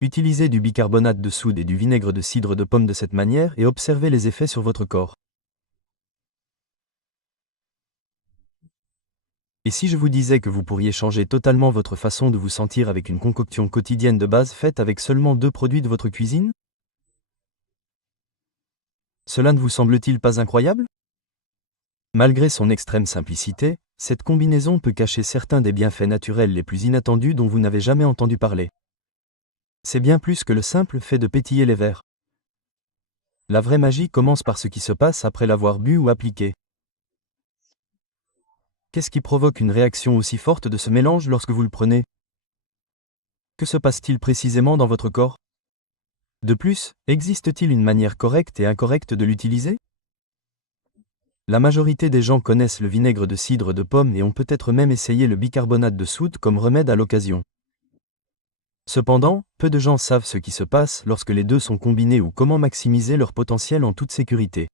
Utilisez du bicarbonate de soude et du vinaigre de cidre de pomme de cette manière et observez les effets sur votre corps. Et si je vous disais que vous pourriez changer totalement votre façon de vous sentir avec une concoction quotidienne de base faite avec seulement 2 produits de votre cuisine? Cela ne vous semble-t-il pas incroyable? Malgré son extrême simplicité, cette combinaison peut cacher certains des bienfaits naturels les plus inattendus dont vous n'avez jamais entendu parler. C'est bien plus que le simple fait de pétiller les verres. La vraie magie commence par ce qui se passe après l'avoir bu ou appliqué. Qu'est-ce qui provoque une réaction aussi forte de ce mélange lorsque vous le prenez? Que se passe-t-il précisément dans votre corps? De plus, existe-t-il une manière correcte et incorrecte de l'utiliser? La majorité des gens connaissent le vinaigre de cidre de pomme et ont peut-être même essayé le bicarbonate de soude comme remède à l'occasion. Cependant, peu de gens savent ce qui se passe lorsque les deux sont combinés ou comment maximiser leur potentiel en toute sécurité.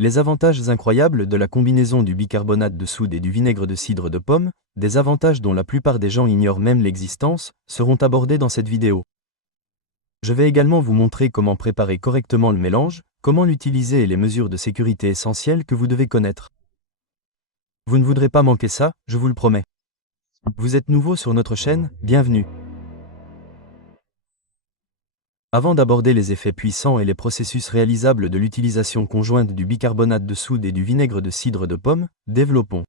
Les avantages incroyables de la combinaison du bicarbonate de soude et du vinaigre de cidre de pomme, des avantages dont la plupart des gens ignorent même l'existence, seront abordés dans cette vidéo. Je vais également vous montrer comment préparer correctement le mélange, comment l'utiliser et les mesures de sécurité essentielles que vous devez connaître. Vous ne voudrez pas manquer ça, je vous le promets. Vous êtes nouveau sur notre chaîne, bienvenue. Avant d'aborder les effets puissants et les processus réalisables de l'utilisation conjointe du bicarbonate de soude et du vinaigre de cidre de pomme, développons.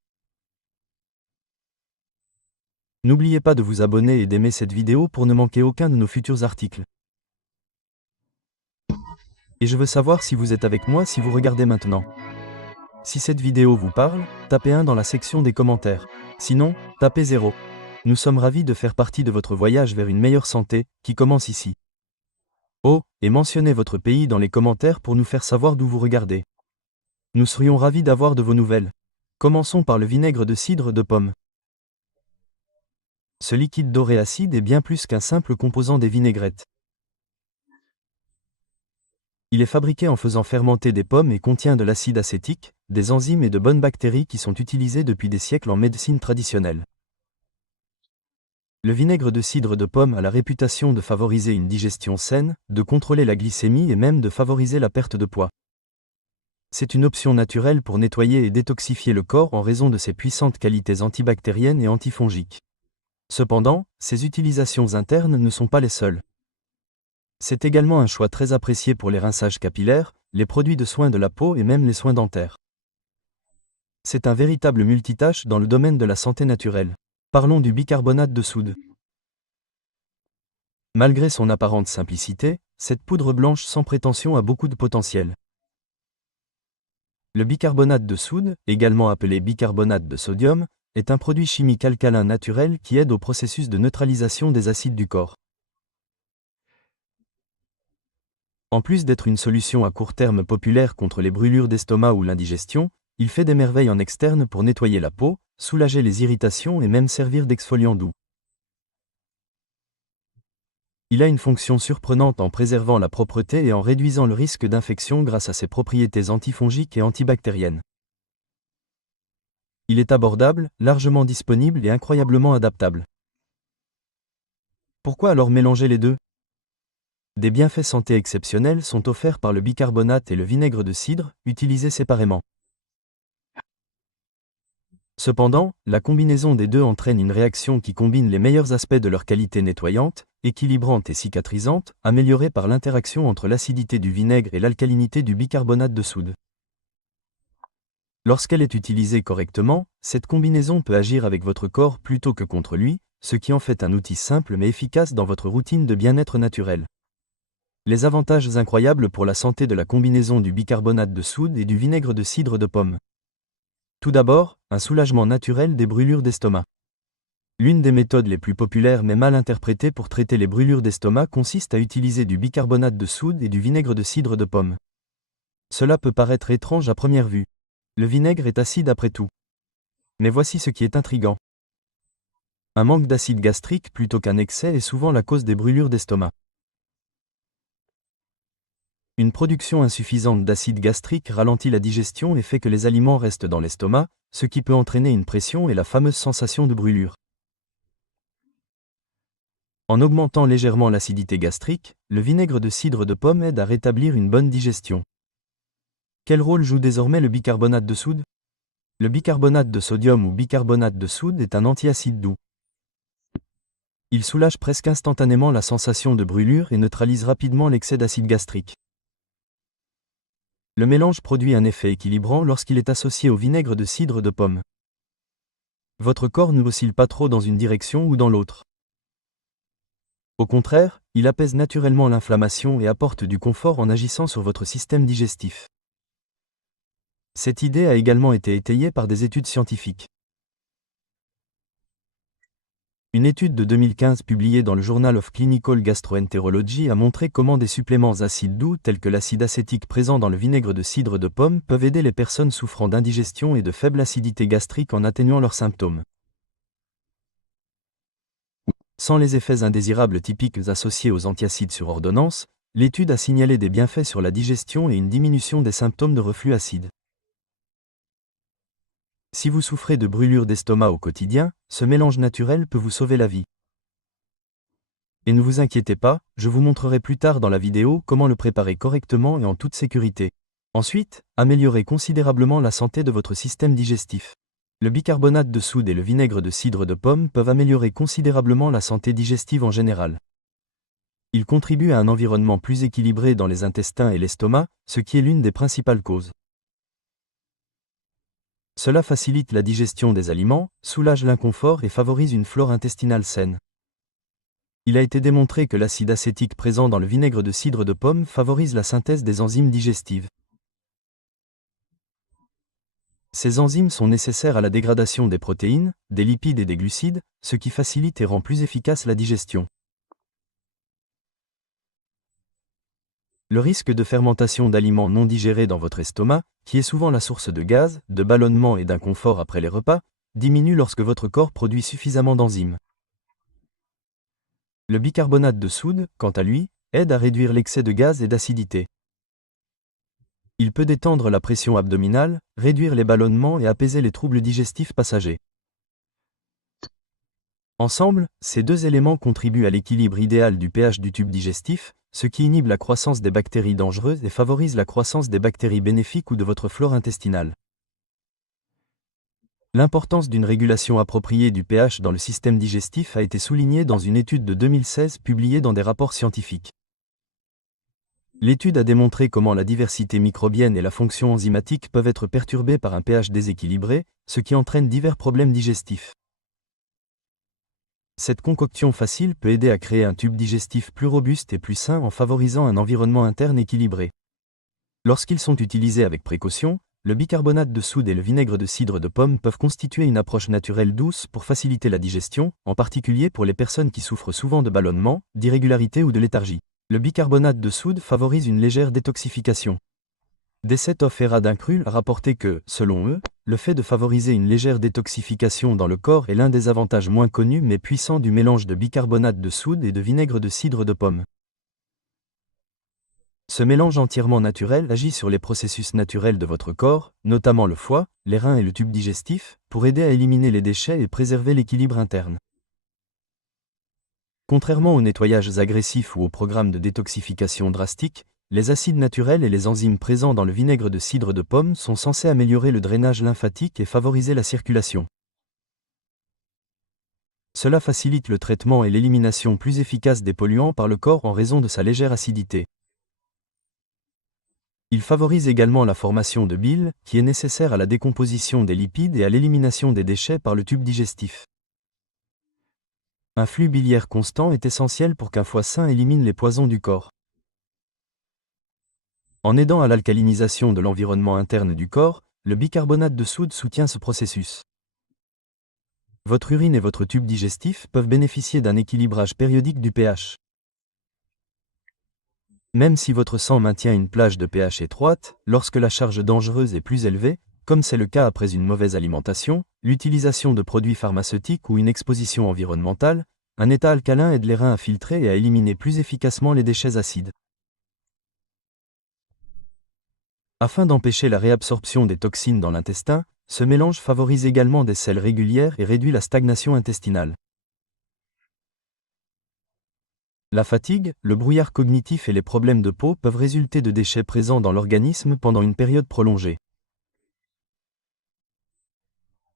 N'oubliez pas de vous abonner et d'aimer cette vidéo pour ne manquer aucun de nos futurs articles. Et je veux savoir si vous êtes avec moi si vous regardez maintenant. Si cette vidéo vous parle, tapez 1 dans la section des commentaires. Sinon, tapez 0. Nous sommes ravis de faire partie de votre voyage vers une meilleure santé, qui commence ici. Oh, et mentionnez votre pays dans les commentaires pour nous faire savoir d'où vous regardez. Nous serions ravis d'avoir de vos nouvelles. Commençons par le vinaigre de cidre de pomme. Ce liquide doré acide est bien plus qu'un simple composant des vinaigrettes. Il est fabriqué en faisant fermenter des pommes et contient de l'acide acétique, des enzymes et de bonnes bactéries qui sont utilisées depuis des siècles en médecine traditionnelle. Le vinaigre de cidre de pomme a la réputation de favoriser une digestion saine, de contrôler la glycémie et même de favoriser la perte de poids. C'est une option naturelle pour nettoyer et détoxifier le corps en raison de ses puissantes qualités antibactériennes et antifongiques. Cependant, ces utilisations internes ne sont pas les seules. C'est également un choix très apprécié pour les rinçages capillaires, les produits de soins de la peau et même les soins dentaires. C'est un véritable multitâche dans le domaine de la santé naturelle. Parlons du bicarbonate de soude. Malgré son apparente simplicité, cette poudre blanche sans prétention a beaucoup de potentiel. Le bicarbonate de soude, également appelé bicarbonate de sodium, est un produit chimique alcalin naturel qui aide au processus de neutralisation des acides du corps. En plus d'être une solution à court terme populaire contre les brûlures d'estomac ou l'indigestion, il fait des merveilles en externe pour nettoyer la peau, soulager les irritations et même servir d'exfoliant doux. Il a une fonction surprenante en préservant la propreté et en réduisant le risque d'infection grâce à ses propriétés antifongiques et antibactériennes. Il est abordable, largement disponible et incroyablement adaptable. Pourquoi alors mélanger les deux? Des bienfaits santé exceptionnels sont offerts par le bicarbonate et le vinaigre de cidre, utilisés séparément. Cependant, la combinaison des deux entraîne une réaction qui combine les meilleurs aspects de leur qualité nettoyante, équilibrante et cicatrisante, améliorée par l'interaction entre l'acidité du vinaigre et l'alcalinité du bicarbonate de soude. Lorsqu'elle est utilisée correctement, cette combinaison peut agir avec votre corps plutôt que contre lui, ce qui en fait un outil simple mais efficace dans votre routine de bien-être naturel. Les avantages incroyables pour la santé de la combinaison du bicarbonate de soude et du vinaigre de cidre de pomme. Tout d'abord, un soulagement naturel des brûlures d'estomac. L'une des méthodes les plus populaires mais mal interprétées pour traiter les brûlures d'estomac consiste à utiliser du bicarbonate de soude et du vinaigre de cidre de pomme. Cela peut paraître étrange à première vue. Le vinaigre est acide après tout. Mais voici ce qui est intriguant. Un manque d'acide gastrique plutôt qu'un excès est souvent la cause des brûlures d'estomac. Une production insuffisante d'acide gastrique ralentit la digestion et fait que les aliments restent dans l'estomac, ce qui peut entraîner une pression et la fameuse sensation de brûlure. En augmentant légèrement l'acidité gastrique, le vinaigre de cidre de pomme aide à rétablir une bonne digestion. Quel rôle joue désormais le bicarbonate de soude? Le bicarbonate de sodium ou bicarbonate de soude est un antiacide doux. Il soulage presque instantanément la sensation de brûlure et neutralise rapidement l'excès d'acide gastrique. Le mélange produit un effet équilibrant lorsqu'il est associé au vinaigre de cidre de pomme. Votre corps ne oscille pas trop dans une direction ou dans l'autre. Au contraire, il apaise naturellement l'inflammation et apporte du confort en agissant sur votre système digestif. Cette idée a également été étayée par des études scientifiques. Une étude de 2015 publiée dans le Journal of Clinical Gastroenterology a montré comment des suppléments acides doux tels que l'acide acétique présent dans le vinaigre de cidre de pomme peuvent aider les personnes souffrant d'indigestion et de faible acidité gastrique en atténuant leurs symptômes. Sans les effets indésirables typiques associés aux antiacides sur ordonnance, l'étude a signalé des bienfaits sur la digestion et une diminution des symptômes de reflux acide. Si vous souffrez de brûlures d'estomac au quotidien, ce mélange naturel peut vous sauver la vie. Et ne vous inquiétez pas, je vous montrerai plus tard dans la vidéo comment le préparer correctement et en toute sécurité. Ensuite, améliorez considérablement la santé de votre système digestif. Le bicarbonate de soude et le vinaigre de cidre de pomme peuvent améliorer considérablement la santé digestive en général. Ils contribuent à un environnement plus équilibré dans les intestins et l'estomac, ce qui est l'une des principales causes. Cela facilite la digestion des aliments, soulage l'inconfort et favorise une flore intestinale saine. Il a été démontré que l'acide acétique présent dans le vinaigre de cidre de pomme favorise la synthèse des enzymes digestives. Ces enzymes sont nécessaires à la dégradation des protéines, des lipides et des glucides, ce qui facilite et rend plus efficace la digestion. Le risque de fermentation d'aliments non digérés dans votre estomac, qui est souvent la source de gaz, de ballonnement et d'inconfort après les repas, diminue lorsque votre corps produit suffisamment d'enzymes. Le bicarbonate de soude, quant à lui, aide à réduire l'excès de gaz et d'acidité. Il peut détendre la pression abdominale, réduire les ballonnements et apaiser les troubles digestifs passagers. Ensemble, ces deux éléments contribuent à l'équilibre idéal du pH du tube digestif, ce qui inhibe la croissance des bactéries dangereuses et favorise la croissance des bactéries bénéfiques ou de votre flore intestinale. L'importance d'une régulation appropriée du pH dans le système digestif a été soulignée dans une étude de 2016 publiée dans des rapports scientifiques. L'étude a démontré comment la diversité microbienne et la fonction enzymatique peuvent être perturbées par un pH déséquilibré, ce qui entraîne divers problèmes digestifs. Cette concoction facile peut aider à créer un tube digestif plus robuste et plus sain en favorisant un environnement interne équilibré. Lorsqu'ils sont utilisés avec précaution, le bicarbonate de soude et le vinaigre de cidre de pomme peuvent constituer une approche naturelle douce pour faciliter la digestion, en particulier pour les personnes qui souffrent souvent de ballonnement, d'irrégularité ou de léthargie. Le bicarbonate de soude favorise une légère détoxification. Decet of Era-Dincrul a rapporté que, selon eux, le fait de favoriser une légère détoxification dans le corps est l'un des avantages moins connus mais puissants du mélange de bicarbonate de soude et de vinaigre de cidre de pomme. Ce mélange entièrement naturel agit sur les processus naturels de votre corps, notamment le foie, les reins et le tube digestif, pour aider à éliminer les déchets et préserver l'équilibre interne. Contrairement aux nettoyages agressifs ou aux programmes de détoxification drastiques, les acides naturels et les enzymes présents dans le vinaigre de cidre de pomme sont censés améliorer le drainage lymphatique et favoriser la circulation. Cela facilite le traitement et l'élimination plus efficace des polluants par le corps en raison de sa légère acidité. Il favorise également la formation de bile, qui est nécessaire à la décomposition des lipides et à l'élimination des déchets par le tube digestif. Un flux biliaire constant est essentiel pour qu'un foie sain élimine les poisons du corps. En aidant à l'alcalinisation de l'environnement interne du corps, le bicarbonate de soude soutient ce processus. Votre urine et votre tube digestif peuvent bénéficier d'un équilibrage périodique du pH. Même si votre sang maintient une plage de pH étroite, lorsque la charge dangereuse est plus élevée, comme c'est le cas après une mauvaise alimentation, l'utilisation de produits pharmaceutiques ou une exposition environnementale, un état alcalin aide les reins à filtrer et à éliminer plus efficacement les déchets acides. Afin d'empêcher la réabsorption des toxines dans l'intestin, ce mélange favorise également des selles régulières et réduit la stagnation intestinale. La fatigue, le brouillard cognitif et les problèmes de peau peuvent résulter de déchets présents dans l'organisme pendant une période prolongée.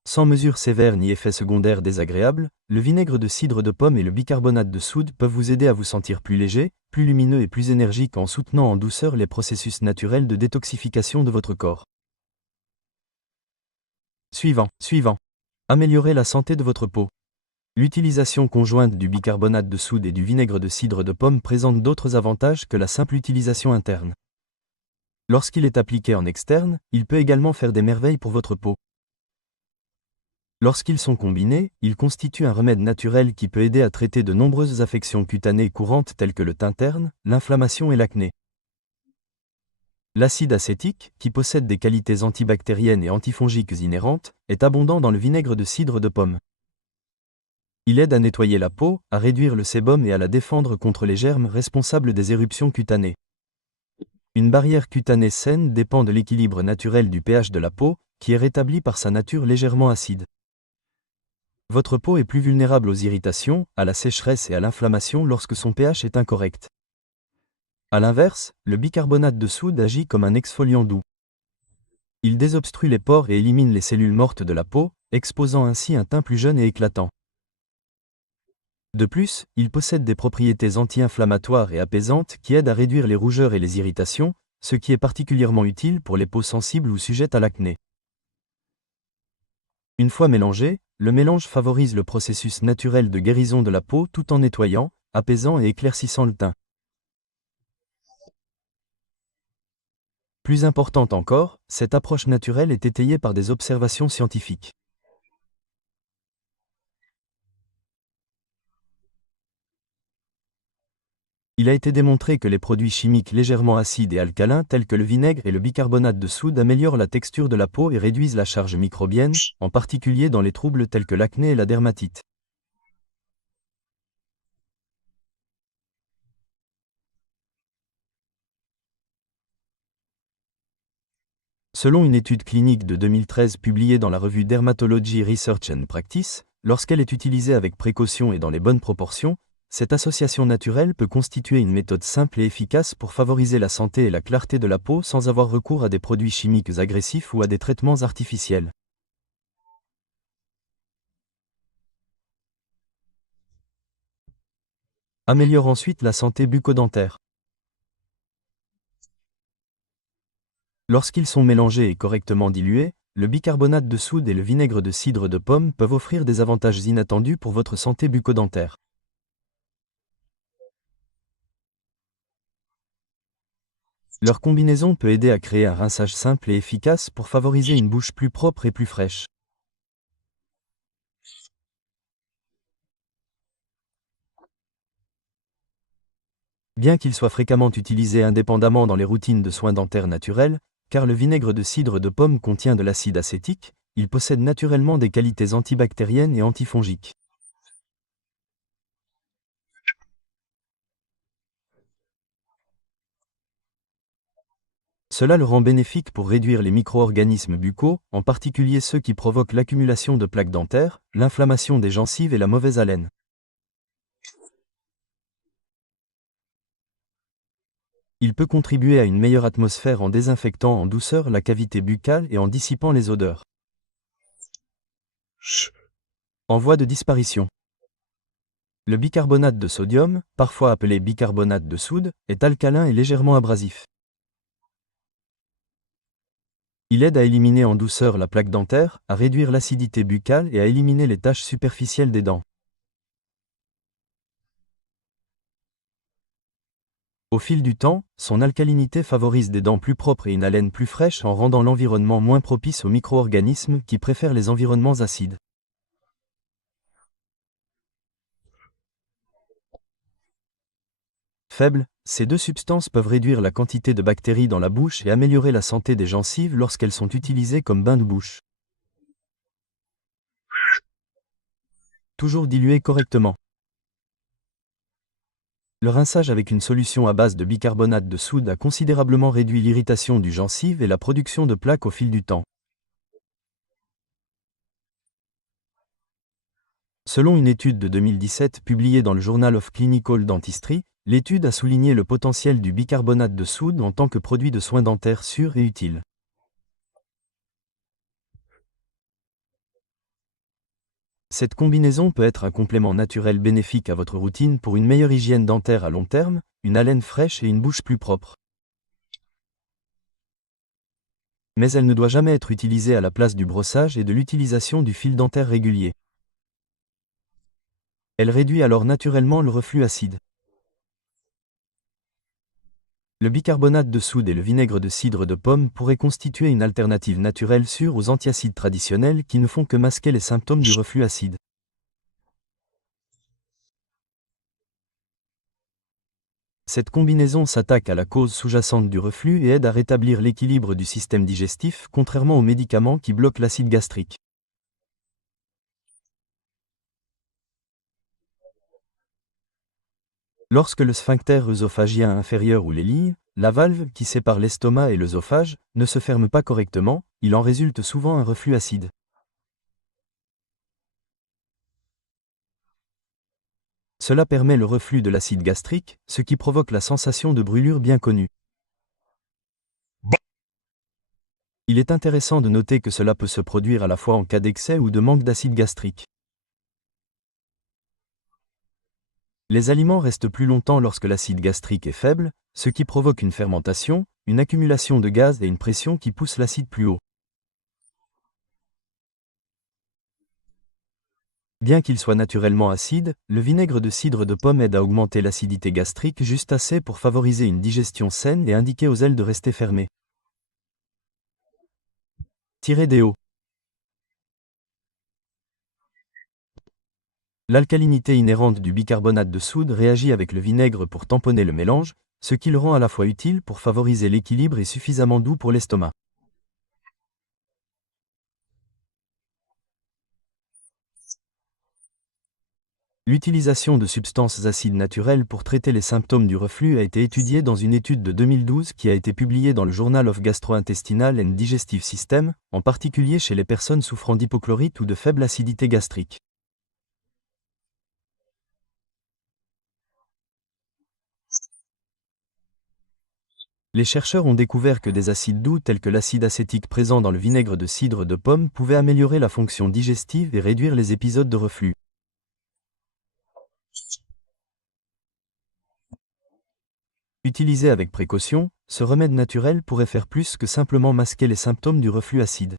Sans mesure sévère ni effet secondaire désagréable, le vinaigre de cidre de pomme et le bicarbonate de soude peuvent vous aider à vous sentir plus léger, plus lumineux et plus énergique en soutenant en douceur les processus naturels de détoxification de votre corps. Suivant. Améliorer la santé de votre peau. L'utilisation conjointe du bicarbonate de soude et du vinaigre de cidre de pomme présente d'autres avantages que la simple utilisation interne. Lorsqu'il est appliqué en externe, il peut également faire des merveilles pour votre peau. Lorsqu'ils sont combinés, ils constituent un remède naturel qui peut aider à traiter de nombreuses affections cutanées courantes telles que le teint terne, l'inflammation et l'acné. L'acide acétique, qui possède des qualités antibactériennes et antifongiques inhérentes, est abondant dans le vinaigre de cidre de pomme. Il aide à nettoyer la peau, à réduire le sébum et à la défendre contre les germes responsables des éruptions cutanées. Une barrière cutanée saine dépend de l'équilibre naturel du pH de la peau, qui est rétabli par sa nature légèrement acide. Votre peau est plus vulnérable aux irritations, à la sécheresse et à l'inflammation lorsque son pH est incorrect. A l'inverse, le bicarbonate de soude agit comme un exfoliant doux. Il désobstrue les pores et élimine les cellules mortes de la peau, exposant ainsi un teint plus jeune et éclatant. De plus, il possède des propriétés anti-inflammatoires et apaisantes qui aident à réduire les rougeurs et les irritations, ce qui est particulièrement utile pour les peaux sensibles ou sujettes à l'acné. Une fois mélangé, le mélange favorise le processus naturel de guérison de la peau tout en nettoyant, apaisant et éclaircissant le teint. Plus importante encore, cette approche naturelle est étayée par des observations scientifiques. Il a été démontré que les produits chimiques légèrement acides et alcalins tels que le vinaigre et le bicarbonate de soude améliorent la texture de la peau et réduisent la charge microbienne, en particulier dans les troubles tels que l'acné et la dermatite. Selon une étude clinique de 2013 publiée dans la revue Dermatology Research and Practice, lorsqu'elle est utilisée avec précaution et dans les bonnes proportions, cette association naturelle peut constituer une méthode simple et efficace pour favoriser la santé et la clarté de la peau sans avoir recours à des produits chimiques agressifs ou à des traitements artificiels. Améliore ensuite la santé bucco-dentaire. Lorsqu'ils sont mélangés et correctement dilués, le bicarbonate de soude et le vinaigre de cidre de pomme peuvent offrir des avantages inattendus pour votre santé bucco-dentaire. Leur combinaison peut aider à créer un rinçage simple et efficace pour favoriser une bouche plus propre et plus fraîche. Bien qu'il soit fréquemment utilisé indépendamment dans les routines de soins dentaires naturels, car le vinaigre de cidre de pomme contient de l'acide acétique, il possède naturellement des qualités antibactériennes et antifongiques. Cela le rend bénéfique pour réduire les micro-organismes buccaux, en particulier ceux qui provoquent l'accumulation de plaques dentaires, l'inflammation des gencives et la mauvaise haleine. Il peut contribuer à une meilleure atmosphère en désinfectant en douceur la cavité buccale et en dissipant les odeurs. En voie de disparition. Le bicarbonate de sodium, parfois appelé bicarbonate de soude, est alcalin et légèrement abrasif. Il aide à éliminer en douceur la plaque dentaire, à réduire l'acidité buccale et à éliminer les taches superficielles des dents. Au fil du temps, son alcalinité favorise des dents plus propres et une haleine plus fraîche en rendant l'environnement moins propice aux micro-organismes qui préfèrent les environnements acides. Faibles, ces deux substances peuvent réduire la quantité de bactéries dans la bouche et améliorer la santé des gencives lorsqu'elles sont utilisées comme bain de bouche. Toujours dilué correctement. Le rinçage avec une solution à base de bicarbonate de soude a considérablement réduit l'irritation du gencive et la production de plaques au fil du temps. Selon une étude de 2017 publiée dans le Journal of Clinical Dentistry, l'étude a souligné le potentiel du bicarbonate de soude en tant que produit de soins dentaires sûr et utile. Cette combinaison peut être un complément naturel bénéfique à votre routine pour une meilleure hygiène dentaire à long terme, une haleine fraîche et une bouche plus propre. Mais elle ne doit jamais être utilisée à la place du brossage et de l'utilisation du fil dentaire régulier. Elle réduit alors naturellement le reflux acide. Le bicarbonate de soude et le vinaigre de cidre de pomme pourraient constituer une alternative naturelle sûre aux antiacides traditionnels qui ne font que masquer les symptômes du reflux acide. Cette combinaison s'attaque à la cause sous-jacente du reflux et aide à rétablir l'équilibre du système digestif, contrairement aux médicaments qui bloquent l'acide gastrique. Lorsque le sphincter œsophagien inférieur ou l'élie, la valve qui sépare l'estomac et l'œsophage, ne se ferme pas correctement, il en résulte souvent un reflux acide. Cela permet le reflux de l'acide gastrique, ce qui provoque la sensation de brûlure bien connue. Il est intéressant de noter que cela peut se produire à la fois en cas d'excès ou de manque d'acide gastrique. Les aliments restent plus longtemps lorsque l'acide gastrique est faible, ce qui provoque une fermentation, une accumulation de gaz et une pression qui pousse l'acide plus haut. Bien qu'il soit naturellement acide, le vinaigre de cidre de pomme aide à augmenter l'acidité gastrique juste assez pour favoriser une digestion saine et indiquer aux ailes de rester fermées. Tirer des hauts. L'alcalinité inhérente du bicarbonate de soude réagit avec le vinaigre pour tamponner le mélange, ce qui le rend à la fois utile pour favoriser l'équilibre et suffisamment doux pour l'estomac. L'utilisation de substances acides naturelles pour traiter les symptômes du reflux a été étudiée dans une étude de 2012 qui a été publiée dans le Journal of Gastrointestinal and Digestive System, en particulier chez les personnes souffrant d'hypochlorite ou de faible acidité gastrique. Les chercheurs ont découvert que des acides doux tels que l'acide acétique présent dans le vinaigre de cidre de pomme pouvaient améliorer la fonction digestive et réduire les épisodes de reflux. Utilisé avec précaution, ce remède naturel pourrait faire plus que simplement masquer les symptômes du reflux acide.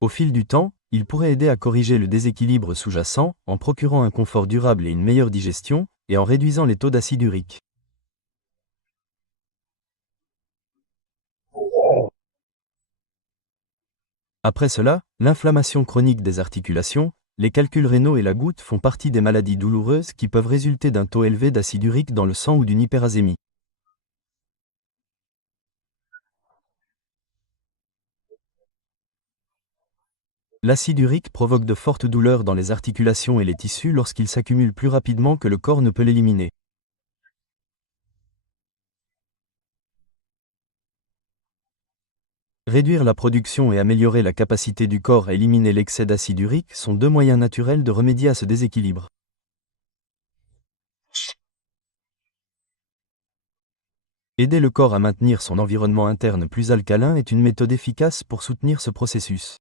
Au fil du temps, il pourrait aider à corriger le déséquilibre sous-jacent, en procurant un confort durable et une meilleure digestion, et en réduisant les taux d'acide urique. Après cela, l'inflammation chronique des articulations, les calculs rénaux et la goutte font partie des maladies douloureuses qui peuvent résulter d'un taux élevé d'acide urique dans le sang ou d'une hyperasémie. L'acide urique provoque de fortes douleurs dans les articulations et les tissus lorsqu'il s'accumule plus rapidement que le corps ne peut l'éliminer. Réduire la production et améliorer la capacité du corps à éliminer l'excès d'acide urique sont deux moyens naturels de remédier à ce déséquilibre. Aider le corps à maintenir son environnement interne plus alcalin est une méthode efficace pour soutenir ce processus.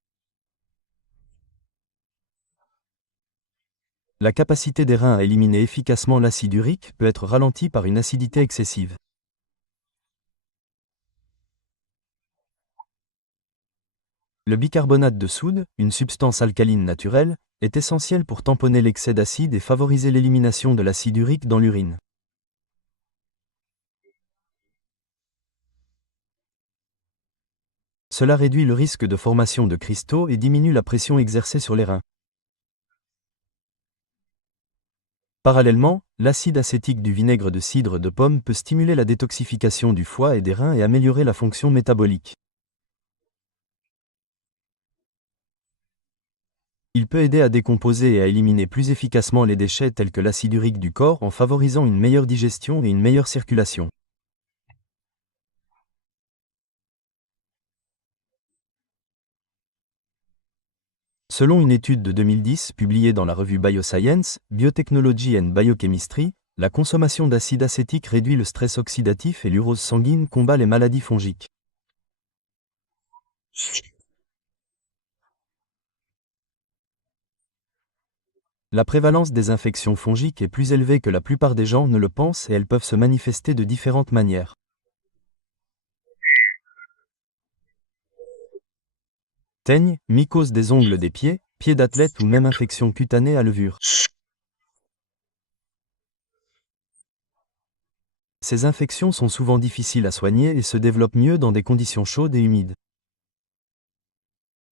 La capacité des reins à éliminer efficacement l'acide urique peut être ralentie par une acidité excessive. Le bicarbonate de soude, une substance alcaline naturelle, est essentiel pour tamponner l'excès d'acide et favoriser l'élimination de l'acide urique dans l'urine. Cela réduit le risque de formation de cristaux et diminue la pression exercée sur les reins. Parallèlement, l'acide acétique du vinaigre de cidre de pomme peut stimuler la détoxification du foie et des reins et améliorer la fonction métabolique. Il peut aider à décomposer et à éliminer plus efficacement les déchets tels que l'acide urique du corps en favorisant une meilleure digestion et une meilleure circulation. Selon une étude de 2010 publiée dans la revue Bioscience, Biotechnology and Biochemistry, la consommation d'acide acétique réduit le stress oxydatif et l'urose sanguine combat les maladies fongiques. La prévalence des infections fongiques est plus élevée que la plupart des gens ne le pensent et elles peuvent se manifester de différentes manières. Teigne, mycose des ongles des pieds, pieds d'athlète ou même infection cutanée à levure. Ces infections sont souvent difficiles à soigner et se développent mieux dans des conditions chaudes et humides.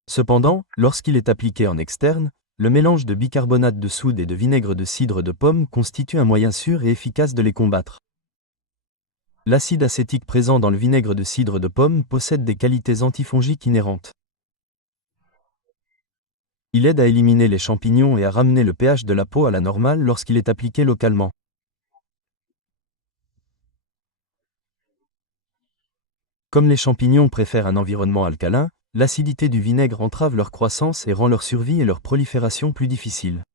Cependant, lorsqu'il est appliqué en externe, le mélange de bicarbonate de soude et de vinaigre de cidre de pomme constitue un moyen sûr et efficace de les combattre. L'acide acétique présent dans le vinaigre de cidre de pomme possède des qualités antifongiques inhérentes. Il aide à éliminer les champignons et à ramener le pH de la peau à la normale lorsqu'il est appliqué localement. Comme les champignons préfèrent un environnement alcalin, l'acidité du vinaigre entrave leur croissance et rend leur survie et leur prolifération plus difficiles.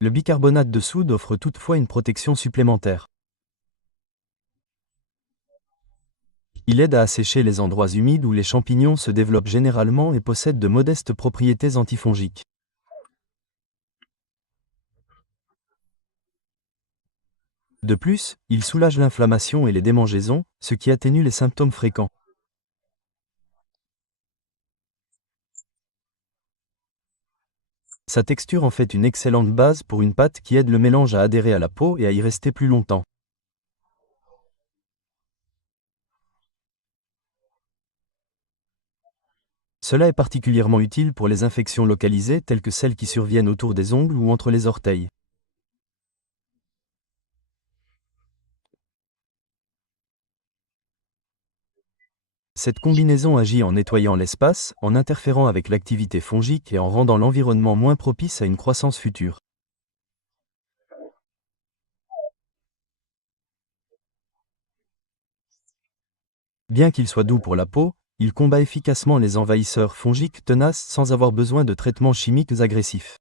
Le bicarbonate de soude offre toutefois une protection supplémentaire. Il aide à assécher les endroits humides où les champignons se développent généralement et possède de modestes propriétés antifongiques. De plus, il soulage l'inflammation et les démangeaisons, ce qui atténue les symptômes fréquents. Sa texture en fait une excellente base pour une pâte qui aide le mélange à adhérer à la peau et à y rester plus longtemps. Cela est particulièrement utile pour les infections localisées telles que celles qui surviennent autour des ongles ou entre les orteils. Cette combinaison agit en nettoyant l'espace, en interférant avec l'activité fongique et en rendant l'environnement moins propice à une croissance future. Bien qu'il soit doux pour la peau, il combat efficacement les envahisseurs fongiques tenaces sans avoir besoin de traitements chimiques agressifs.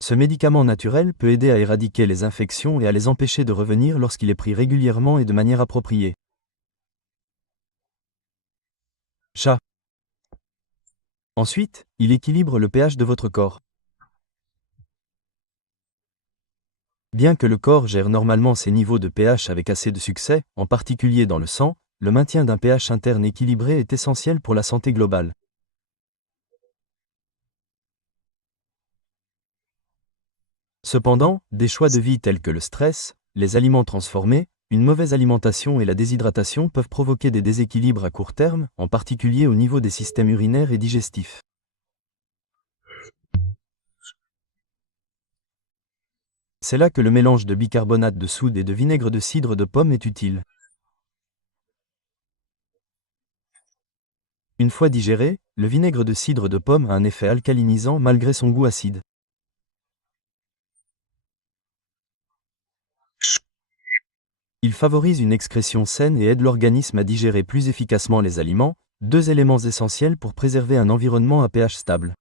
Ce médicament naturel peut aider à éradiquer les infections et à les empêcher de revenir lorsqu'il est pris régulièrement et de manière appropriée. Chat. Ensuite, il équilibre le pH de votre corps. Bien que le corps gère normalement ses niveaux de pH avec assez de succès, en particulier dans le sang, le maintien d'un pH interne équilibré est essentiel pour la santé globale. Cependant, des choix de vie tels que le stress, les aliments transformés, une mauvaise alimentation et la déshydratation peuvent provoquer des déséquilibres à court terme, en particulier au niveau des systèmes urinaires et digestifs. C'est là que le mélange de bicarbonate de soude et de vinaigre de cidre de pomme est utile. Une fois digéré, le vinaigre de cidre de pomme a un effet alcalinisant malgré son goût acide. Il favorise une excrétion saine et aide l'organisme à digérer plus efficacement les aliments, deux éléments essentiels pour préserver un environnement à pH stable.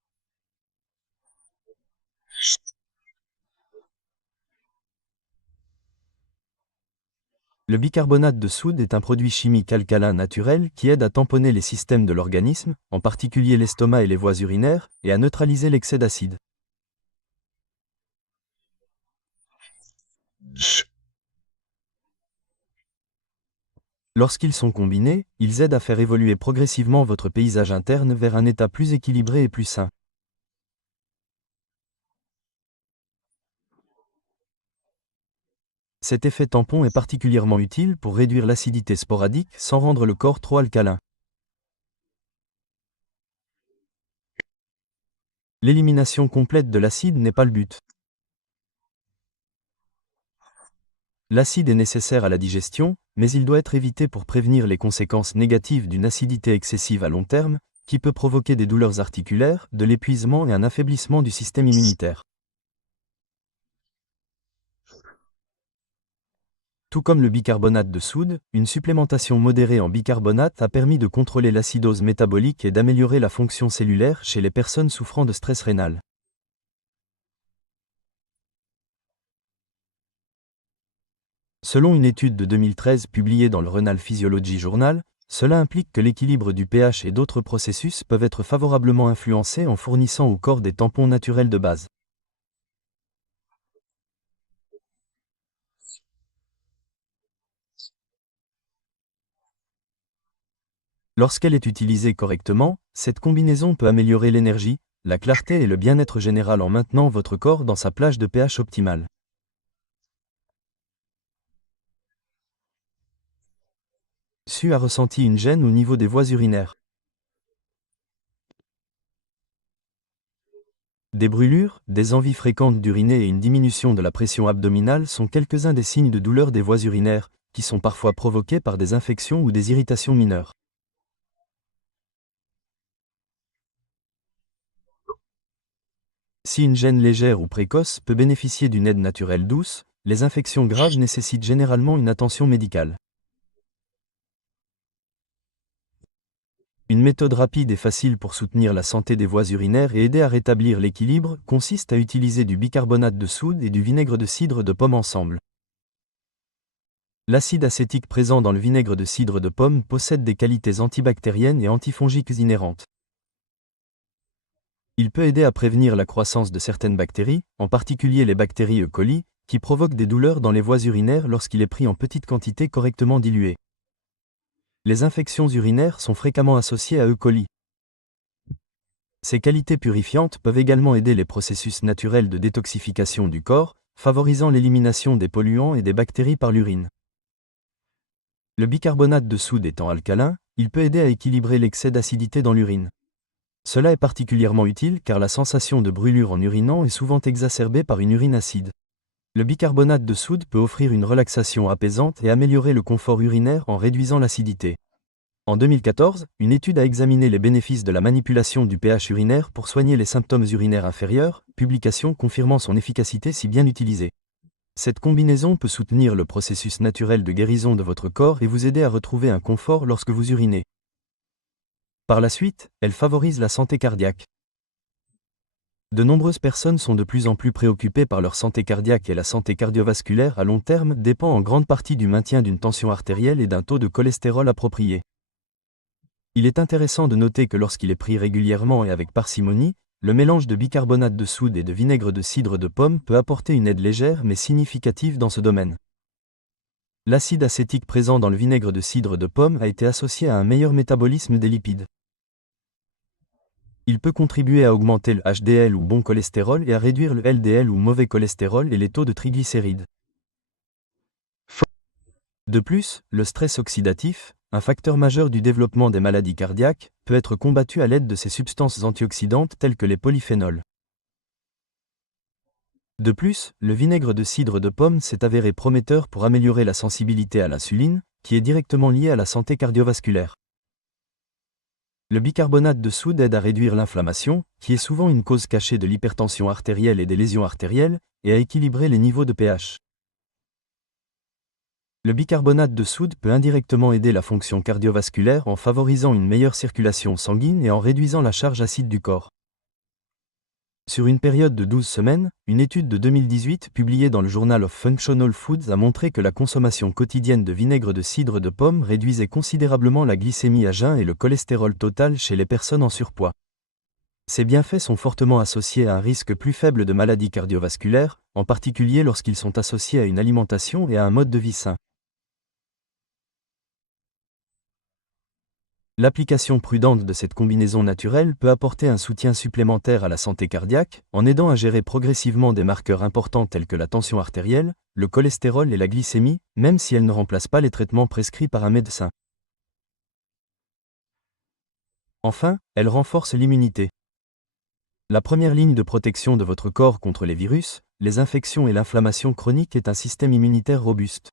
Le bicarbonate de soude est un produit chimique alcalin naturel qui aide à tamponner les systèmes de l'organisme, en particulier l'estomac et les voies urinaires, et à neutraliser l'excès d'acide. Lorsqu'ils sont combinés, ils aident à faire évoluer progressivement votre paysage interne vers un état plus équilibré et plus sain. Cet effet tampon est particulièrement utile pour réduire l'acidité sporadique sans rendre le corps trop alcalin. L'élimination complète de l'acide n'est pas le but. L'acide est nécessaire à la digestion, mais il doit être évité pour prévenir les conséquences négatives d'une acidité excessive à long terme, qui peut provoquer des douleurs articulaires, de l'épuisement et un affaiblissement du système immunitaire. Tout comme le bicarbonate de soude, une supplémentation modérée en bicarbonate a permis de contrôler l'acidose métabolique et d'améliorer la fonction cellulaire chez les personnes souffrant de stress rénal. Selon une étude de 2013 publiée dans le Renal Physiology Journal, cela implique que l'équilibre du pH et d'autres processus peuvent être favorablement influencés en fournissant au corps des tampons naturels de base. Lorsqu'elle est utilisée correctement, cette combinaison peut améliorer l'énergie, la clarté et le bien-être général en maintenant votre corps dans sa plage de pH optimale. SU a ressenti une gêne au niveau des voies urinaires. Des brûlures, des envies fréquentes d'uriner et une diminution de la pression abdominale sont quelques-uns des signes de douleur des voies urinaires, qui sont parfois provoqués par des infections ou des irritations mineures. Si une gêne légère ou précoce peut bénéficier d'une aide naturelle douce, les infections graves nécessitent généralement une attention médicale. Une méthode rapide et facile pour soutenir la santé des voies urinaires et aider à rétablir l'équilibre consiste à utiliser du bicarbonate de soude et du vinaigre de cidre de pomme ensemble. L'acide acétique présent dans le vinaigre de cidre de pomme possède des qualités antibactériennes et antifongiques inhérentes. Il peut aider à prévenir la croissance de certaines bactéries, en particulier les bactéries E. coli, qui provoquent des douleurs dans les voies urinaires lorsqu'il est pris en petite quantité correctement diluée. Les infections urinaires sont fréquemment associées à E. coli. Ces qualités purifiantes peuvent également aider les processus naturels de détoxification du corps, favorisant l'élimination des polluants et des bactéries par l'urine. Le bicarbonate de soude étant alcalin, il peut aider à équilibrer l'excès d'acidité dans l'urine. Cela est particulièrement utile car la sensation de brûlure en urinant est souvent exacerbée par une urine acide. Le bicarbonate de soude peut offrir une relaxation apaisante et améliorer le confort urinaire en réduisant l'acidité. En 2014, une étude a examiné les bénéfices de la manipulation du pH urinaire pour soigner les symptômes urinaires inférieurs, publication confirmant son efficacité si bien utilisée. Cette combinaison peut soutenir le processus naturel de guérison de votre corps et vous aider à retrouver un confort lorsque vous urinez. Par la suite, elle favorise la santé cardiaque. De nombreuses personnes sont de plus en plus préoccupées par leur santé cardiaque et la santé cardiovasculaire à long terme dépend en grande partie du maintien d'une tension artérielle et d'un taux de cholestérol approprié. Il est intéressant de noter que lorsqu'il est pris régulièrement et avec parcimonie, le mélange de bicarbonate de soude et de vinaigre de cidre de pomme peut apporter une aide légère mais significative dans ce domaine. L'acide acétique présent dans le vinaigre de cidre de pomme a été associé à un meilleur métabolisme des lipides. Il peut contribuer à augmenter le HDL ou bon cholestérol et à réduire le LDL ou mauvais cholestérol et les taux de triglycérides. De plus, le stress oxydatif, un facteur majeur du développement des maladies cardiaques, peut être combattu à l'aide de ces substances antioxydantes telles que les polyphénols. De plus, le vinaigre de cidre de pomme s'est avéré prometteur pour améliorer la sensibilité à l'insuline, qui est directement liée à la santé cardiovasculaire. Le bicarbonate de soude aide à réduire l'inflammation, qui est souvent une cause cachée de l'hypertension artérielle et des lésions artérielles, et à équilibrer les niveaux de pH. Le bicarbonate de soude peut indirectement aider la fonction cardiovasculaire en favorisant une meilleure circulation sanguine et en réduisant la charge acide du corps. Sur une période de 12 semaines, une étude de 2018 publiée dans le Journal of Functional Foods a montré que la consommation quotidienne de vinaigre de cidre de pomme réduisait considérablement la glycémie à jeun et le cholestérol total chez les personnes en surpoids. Ces bienfaits sont fortement associés à un risque plus faible de maladies cardiovasculaires, en particulier lorsqu'ils sont associés à une alimentation et à un mode de vie sain. L'application prudente de cette combinaison naturelle peut apporter un soutien supplémentaire à la santé cardiaque, en aidant à gérer progressivement des marqueurs importants tels que la tension artérielle, le cholestérol et la glycémie, même si elle ne remplace pas les traitements prescrits par un médecin. Enfin, elle renforce l'immunité. La première ligne de protection de votre corps contre les virus, les infections et l'inflammation chronique est un système immunitaire robuste.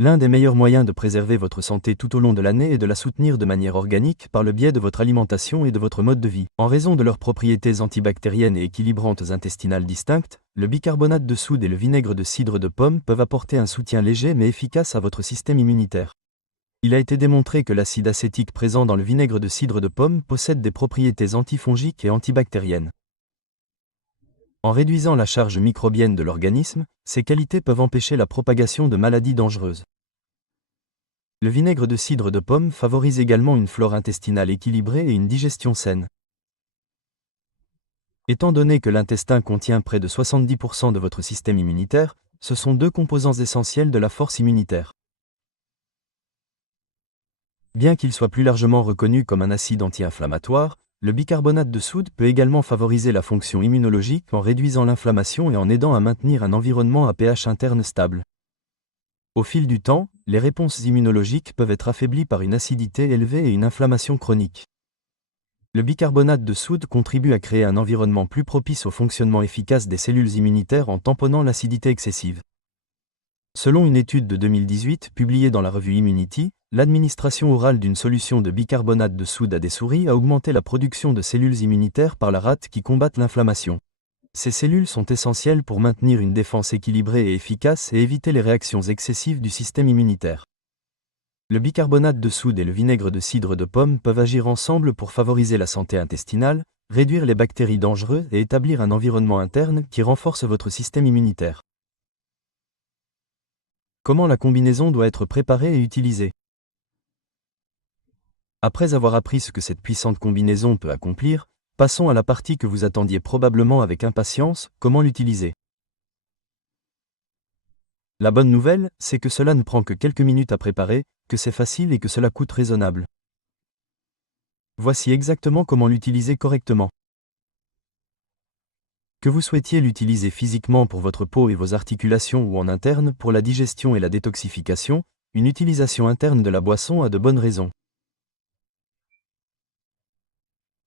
L'un des meilleurs moyens de préserver votre santé tout au long de l'année est de la soutenir de manière organique par le biais de votre alimentation et de votre mode de vie. En raison de leurs propriétés antibactériennes et équilibrantes intestinales distinctes, le bicarbonate de soude et le vinaigre de cidre de pomme peuvent apporter un soutien léger mais efficace à votre système immunitaire. Il a été démontré que l'acide acétique présent dans le vinaigre de cidre de pomme possède des propriétés antifongiques et antibactériennes. En réduisant la charge microbienne de l'organisme, ces qualités peuvent empêcher la propagation de maladies dangereuses. Le vinaigre de cidre de pomme favorise également une flore intestinale équilibrée et une digestion saine. Étant donné que l'intestin contient près de 70% de votre système immunitaire, ce sont deux composants essentiels de la force immunitaire. Bien qu'il soit plus largement reconnu comme un acide anti-inflammatoire, le bicarbonate de soude peut également favoriser la fonction immunologique en réduisant l'inflammation et en aidant à maintenir un environnement à pH interne stable. Au fil du temps, les réponses immunologiques peuvent être affaiblies par une acidité élevée et une inflammation chronique. Le bicarbonate de soude contribue à créer un environnement plus propice au fonctionnement efficace des cellules immunitaires en tamponnant l'acidité excessive. Selon une étude de 2018 publiée dans la revue Immunity, l'administration orale d'une solution de bicarbonate de soude à des souris a augmenté la production de cellules immunitaires par la rate qui combattent l'inflammation. Ces cellules sont essentielles pour maintenir une défense équilibrée et efficace et éviter les réactions excessives du système immunitaire. Le bicarbonate de soude et le vinaigre de cidre de pomme peuvent agir ensemble pour favoriser la santé intestinale, réduire les bactéries dangereuses et établir un environnement interne qui renforce votre système immunitaire. Comment la combinaison doit être préparée et utilisée? Après avoir appris ce que cette puissante combinaison peut accomplir, passons à la partie que vous attendiez probablement avec impatience, comment l'utiliser. La bonne nouvelle, c'est que cela ne prend que quelques minutes à préparer, que c'est facile et que cela coûte raisonnable. Voici exactement comment l'utiliser correctement. Que vous souhaitiez l'utiliser physiquement pour votre peau et vos articulations ou en interne pour la digestion et la détoxification, une utilisation interne de la boisson a de bonnes raisons.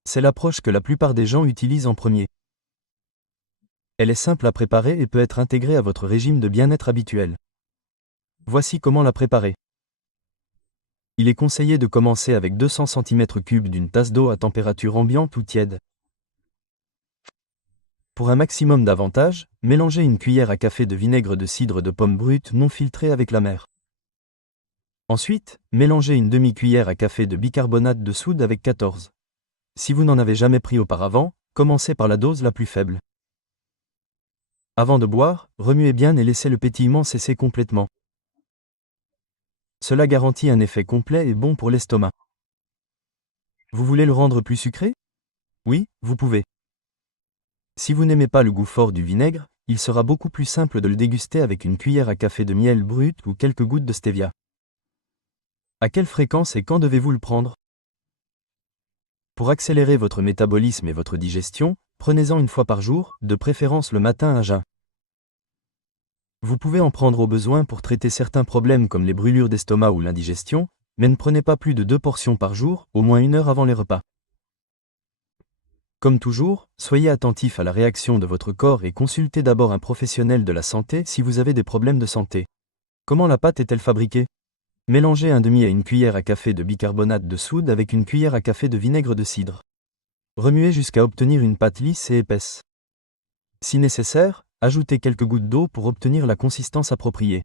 C'est l'approche que la plupart des gens utilisent en premier. Elle est simple à préparer et peut être intégrée à votre régime de bien-être habituel. Voici comment la préparer. Il est conseillé de commencer avec 200 cm3 d'une tasse d'eau à température ambiante ou tiède. Pour un maximum d'avantages, mélangez une cuillère à café de vinaigre de cidre de pomme brute non filtré avec la mer. Ensuite, mélangez une demi-cuillère à café de bicarbonate de soude avec 14. Si vous n'en avez jamais pris auparavant, commencez par la dose la plus faible. Avant de boire, remuez bien et laissez le pétillement cesser complètement. Cela garantit un effet complet et bon pour l'estomac. Vous voulez le rendre plus sucré? Oui, vous pouvez. Si vous n'aimez pas le goût fort du vinaigre, il sera beaucoup plus simple de le déguster avec une cuillère à café de miel brut ou quelques gouttes de stevia. À quelle fréquence et quand devez-vous le prendre? Pour accélérer votre métabolisme et votre digestion, prenez-en une fois par jour, de préférence le matin à jeun. Vous pouvez en prendre au besoin pour traiter certains problèmes comme les brûlures d'estomac ou l'indigestion, mais ne prenez pas plus de 2 portions par jour, au moins 1 heure avant les repas. Comme toujours, soyez attentif à la réaction de votre corps et consultez d'abord un professionnel de la santé si vous avez des problèmes de santé. Comment la pâte est-elle fabriquée? Mélangez un demi à une cuillère à café de bicarbonate de soude avec une cuillère à café de vinaigre de cidre. Remuez jusqu'à obtenir une pâte lisse et épaisse. Si nécessaire, ajoutez quelques gouttes d'eau pour obtenir la consistance appropriée.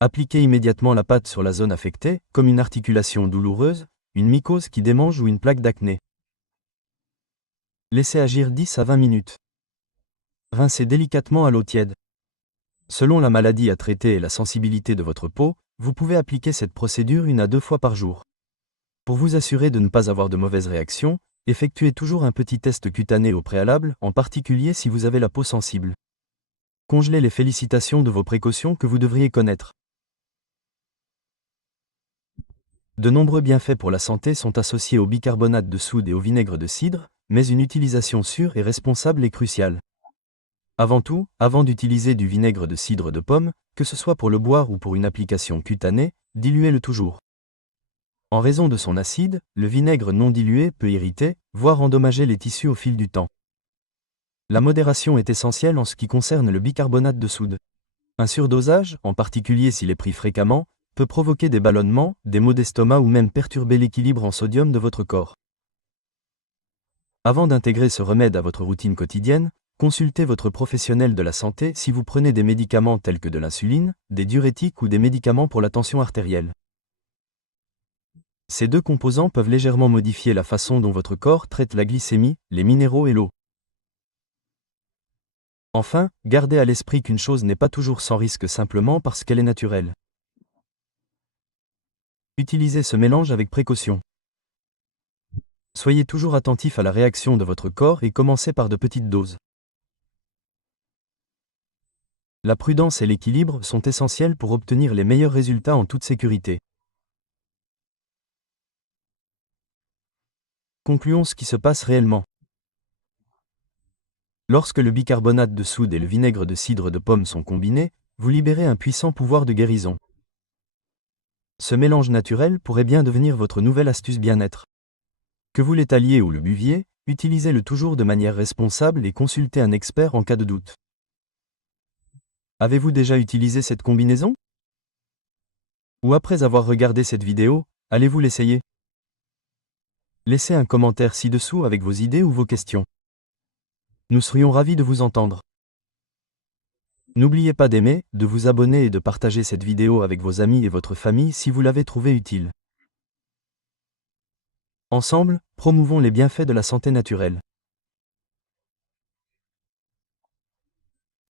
Appliquez immédiatement la pâte sur la zone affectée, comme une articulation douloureuse, une mycose qui démange ou une plaque d'acné. Laissez agir 10 à 20 minutes. Rincez délicatement à l'eau tiède. Selon la maladie à traiter et la sensibilité de votre peau, vous pouvez appliquer cette procédure 1 à 2 fois par jour. Pour vous assurer de ne pas avoir de mauvaises réactions, effectuez toujours un petit test cutané au préalable, en particulier si vous avez la peau sensible. Congelez les félicitations de vos précautions que vous devriez connaître. De nombreux bienfaits pour la santé sont associés au bicarbonate de soude et au vinaigre de cidre, mais une utilisation sûre et responsable est cruciale. Avant tout, avant d'utiliser du vinaigre de cidre de pomme, que ce soit pour le boire ou pour une application cutanée, diluez-le toujours. En raison de son acide, le vinaigre non dilué peut irriter, voire endommager les tissus au fil du temps. La modération est essentielle en ce qui concerne le bicarbonate de soude. Un surdosage, en particulier s'il est pris fréquemment, peut provoquer des ballonnements, des maux d'estomac ou même perturber l'équilibre en sodium de votre corps. Avant d'intégrer ce remède à votre routine quotidienne, Consultez votre professionnel de la santé si vous prenez des médicaments tels que de l'insuline, des diurétiques ou des médicaments pour la tension artérielle. Ces deux composants peuvent légèrement modifier la façon dont votre corps traite la glycémie, les minéraux et l'eau. Enfin, gardez à l'esprit qu'une chose n'est pas toujours sans risque simplement parce qu'elle est naturelle. Utilisez ce mélange avec précaution. Soyez toujours attentif à la réaction de votre corps et commencez par de petites doses. La prudence et l'équilibre sont essentiels pour obtenir les meilleurs résultats en toute sécurité. Concluons ce qui se passe réellement. Lorsque le bicarbonate de soude et le vinaigre de cidre de pomme sont combinés, vous libérez un puissant pouvoir de guérison. Ce mélange naturel pourrait bien devenir votre nouvelle astuce bien-être. Que vous l'étaliez ou le buviez, utilisez-le toujours de manière responsable et consultez un expert en cas de doute. Avez-vous déjà utilisé cette combinaison? Ou après avoir regardé cette vidéo, allez-vous l'essayer? Laissez un commentaire ci-dessous avec vos idées ou vos questions. Nous serions ravis de vous entendre. N'oubliez pas d'aimer, de vous abonner et de partager cette vidéo avec vos amis et votre famille si vous l'avez trouvée utile. Ensemble, promouvons les bienfaits de la santé naturelle.